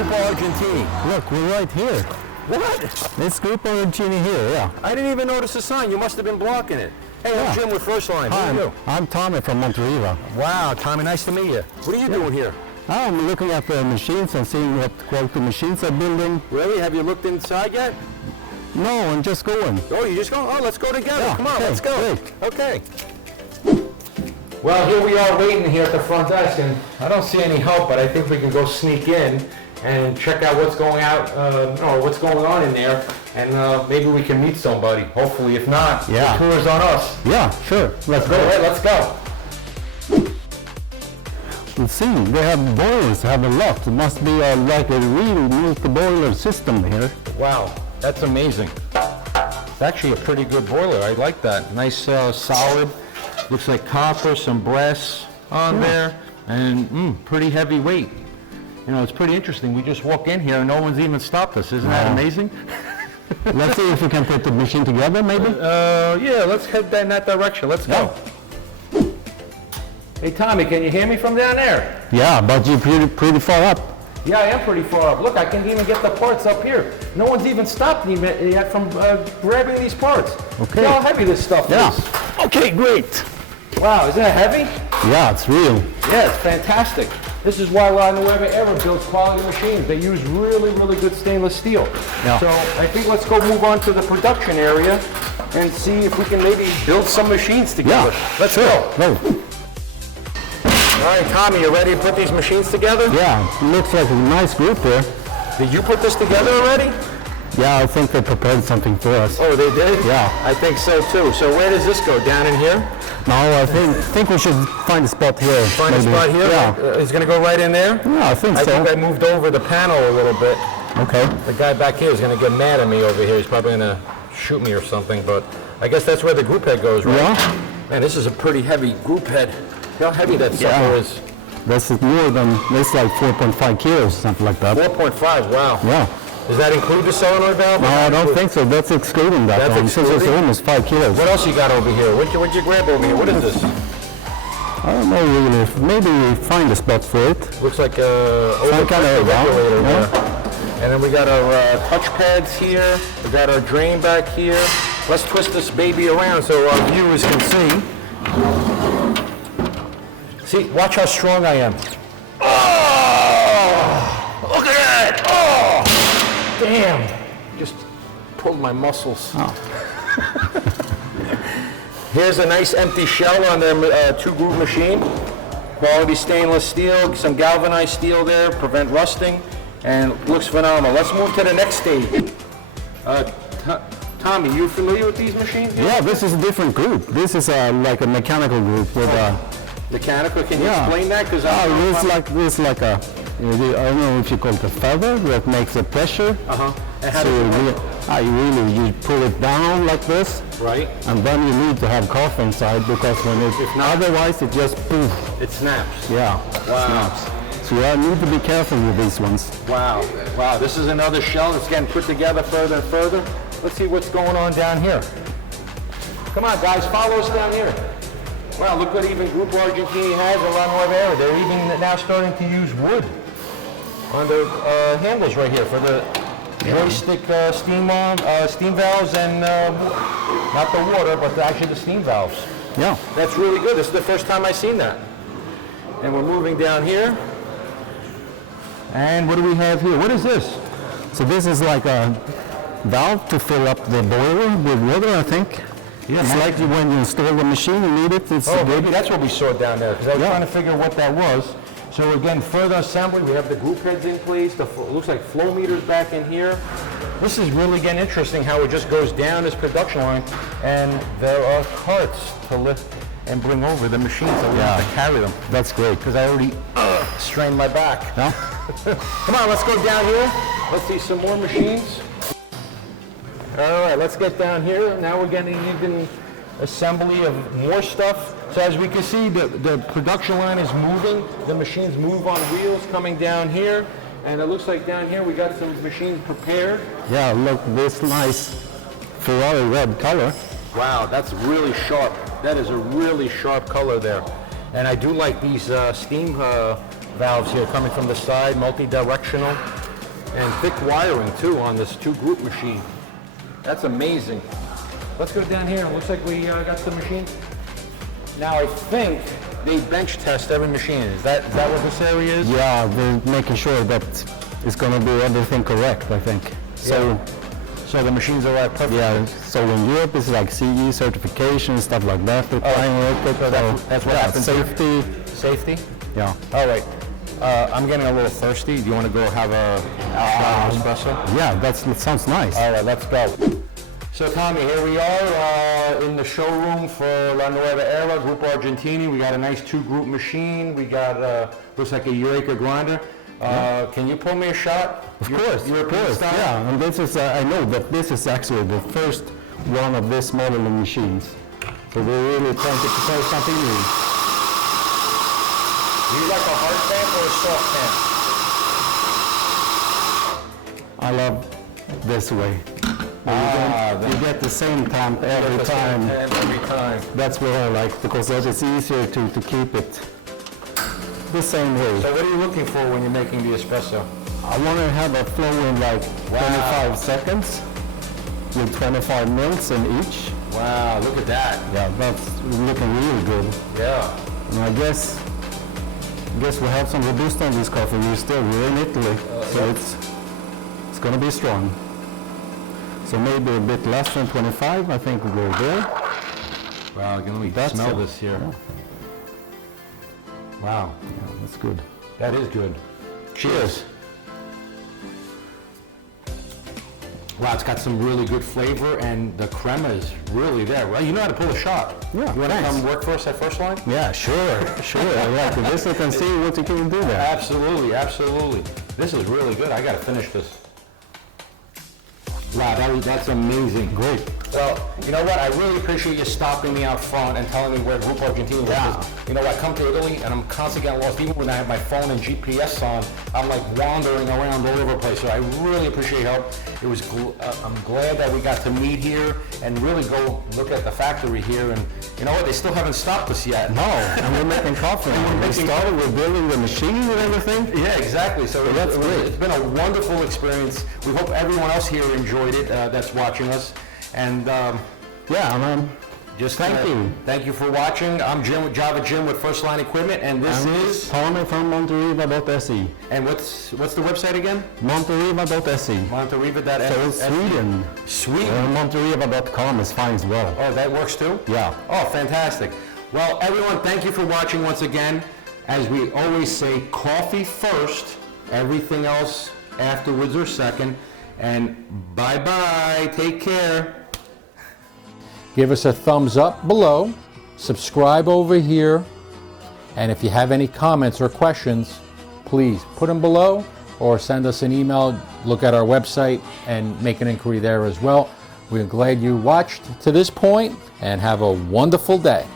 Gruppo Argentini. Look, we're right here. What? It's Gruppo Argentini here, yeah. I didn't even notice the sign. You must have been blocking it. Hey, I'm Jim with First Line. Hi, Who are you? I'm Tommy from Monterrey. Wow, Tommy, nice to meet you. What are you doing here? I'm looking at the machines and seeing what quality machines are building. Really? Have you looked inside yet? No, I'm just going. Oh, you just go? Oh, let's go together. Yeah, Come on, okay, let's go. great. Okay. Well, here we are waiting here at the front desk, and I don't see any help, but I think we can go sneak in and check out what's going what's going on in there, and maybe we can meet somebody. Hopefully, if not, Yeah. the tour is on us. Yeah, sure. Let's go. All right, let's go. Let's see, they have boilers, have a lot. It must be like a real multi-boiler system here. Wow, that's amazing. It's actually a pretty good boiler. I like that. Nice, solid. Looks like copper, some brass on there, and pretty heavy weight. You know, it's pretty interesting. We just walk in here and no one's even stopped us. Isn't that amazing? Let's see if we can put the machine together, maybe? Yeah, let's head in that direction. Let's go. Hey, Tommy, can you hear me from down there? Yeah, but you're pretty far up. Yeah, I am pretty far up. Look, I can even get the parts up here. No one's even stopped me yet from grabbing these parts. Okay. See how heavy this stuff is. Okay, great. Wow, is that heavy? Yeah, it's real. Yeah, it's fantastic. This is why La Nueva Era builds quality machines. They use really, really good stainless steel. Yeah. So I think let's go move on to the production area and see if we can maybe build some machines together. Yeah, Let's go. Go. All right, Tommy, you ready to put these machines together? Yeah, looks like a nice group here. Did you put this together already? Yeah, I think they prepared something for us. Oh, they did? Yeah. I think so too. So where does this go? Down in here? No, I think we should find a spot here. Find a spot here? Yeah. It's going to go right in there? Yeah, I think I so. think I moved over the panel a little bit. Okay. The guy back here is going to get mad at me over here. He's probably going to shoot me or something, but I guess that's where the group head goes, right? Yeah. Man, this is a pretty heavy group head. See how heavy that sucker is? This is more than, this like 4.5 kilos, something like that. 4.5, wow. Yeah. Does that include the solenoid valve? No, I don't think so. That's excluding that That's one. Since it's excluding? almost 5 kilos. What else you got over here? What'd you grab over here? What is this? I don't know really. Maybe we find a spot for it. Looks like a Some kind of regulator valve, there. And then we got our touch pads here. We got our drain back here. Let's twist this baby around so our viewers can see. See, watch how strong I am. Oh! Look at that! Oh! Damn! Just pulled my muscles. Oh. Here's a nice empty shell on the two-groove machine. Quality stainless steel, some galvanized steel there, prevent rusting, and looks phenomenal. Let's move to the next stage. Tommy, you familiar with these machines? Yeah, this is a different group. This is like a mechanical group with Mechanical? Can you explain that? Because this like a, I don't know if you call it a feather that makes a pressure. And how So does you pull it down like this, right? and then you need to have copper inside because when otherwise it just poof. It snaps. Yeah, Wow. snaps. So you need to be careful with these ones. Wow. Wow, this is another shell that's getting put together further and further. Let's see what's going on down here. Come on, guys, follow us down here. Wow, look what even Gruppo Argentini has in La Nueva Era. They're even now starting to use wood on their handles right here for the joystick steam valves and not the water, but actually the steam valves. Yeah. That's really good. This is the first time I've seen that. And we're moving down here. And what do we have here? What is this? So this is like a valve to fill up the boiler with water, I think. Yeah, It's like when you install the machine, you need it. It's maybe that's what we saw down there, because I was trying to figure what that was. So again, further assembly, we have the group heads in place. It looks like flow meters back in here. This is really getting interesting how it just goes down this production line, and there are carts to lift and bring over the machines, so we have to carry them. That's great. Because I already strained my back. Yeah? Come on, let's go down here. Let's see some more machines. All right, let's get down here. Now we're getting even assembly of more stuff. So as we can see, the production line is moving. The machines move on wheels coming down here. And it looks like down here we got some machines prepared. Yeah, look, this nice Ferrari red color. Wow, that's really sharp. That is a really sharp color there. And I do like these steam valves here coming from the side, multi-directional. And thick wiring too on this 2-group machine. That's amazing. Let's go down here. It looks like we got the machine. Now I think they bench test every machine. Is that what this area is? Yeah, they're making sure that it's going to do everything correct, I think. So the machines are right perfect. Yeah, so in Europe it's like CE certification, stuff like that. They're playing with it. So that's what happens here? Safety. Safety? Yeah. All right. I'm getting a little thirsty. Do you want to go have a shot of espresso? Yeah, that sounds nice. All right, let's go. So Tommy, here we are in the showroom for La Nueva Era, Gruppo Argentini. We got a nice 2-group machine. We got, looks like a Eureka grinder. Can you pull me a shot? Of course, European style? yeah. And this is, I know that this is actually the first one of this model of machines. So we're really trying to prepare something new. Do you like a hard tamp or a soft tamp? I love this way. You get the same tamp every time. Every time. That's what I like, because that is easier to keep it the same way. So what are you looking for when you're making the espresso? I want to have a flow in like 25 seconds with 25 mils in each. Wow, look at that. Yeah, that's looking really good. Yeah. And I guess we have some Robusta in this coffee. We're in Italy, so it's going to be strong. So maybe a bit less than 25, I think we're there. Wow, let me smell this here. Yeah. Wow. Yeah, that's good. That is good. Cheers. Wow, it's got some really good flavor, and the crema is really there. Well, you know how to pull a shot. Yeah, you want to thanks. come work for us at First Line? Yeah, sure. I like to visit and see what you can do there. Absolutely, absolutely. This is really good. I got to finish this. Wow, that's amazing. Great. Well, you know what? I really appreciate you stopping me out front and telling me where Gruppo Argentini was. Yeah. You know, I come to Italy and I'm constantly getting lost. Even when I have my phone and GPS on, I'm like wandering around all over the place. So I really appreciate your help. It was. I'm glad that we got to meet here and really go look at the factory here. And you know what? They still haven't stopped us yet. No, and we're making coffee. We're building the machine and everything. Yeah, exactly. So that's great. It's been a wonderful experience. We hope everyone else here enjoyed it that's watching us. And yeah, man. Just thank you. Thank you for watching. I'm Jim with Java Jim with First Line Equipment, and this is Tommy from Monteriva.se. And what's the website again? Monteriva.se. Monteriva.se. So it's Sweden. Sweden. Monteriva.com is fine as well. Oh, that works too? Yeah. Oh, fantastic. Well, everyone, thank you for watching once again. As we always say, coffee first, everything else afterwards or second. And bye-bye. Take care. Give us a thumbs up below. Subscribe over here. And if you have any comments or questions, please put them below or send us an email. Look at our website and make an inquiry there as well. We're glad you watched to this point and have a wonderful day.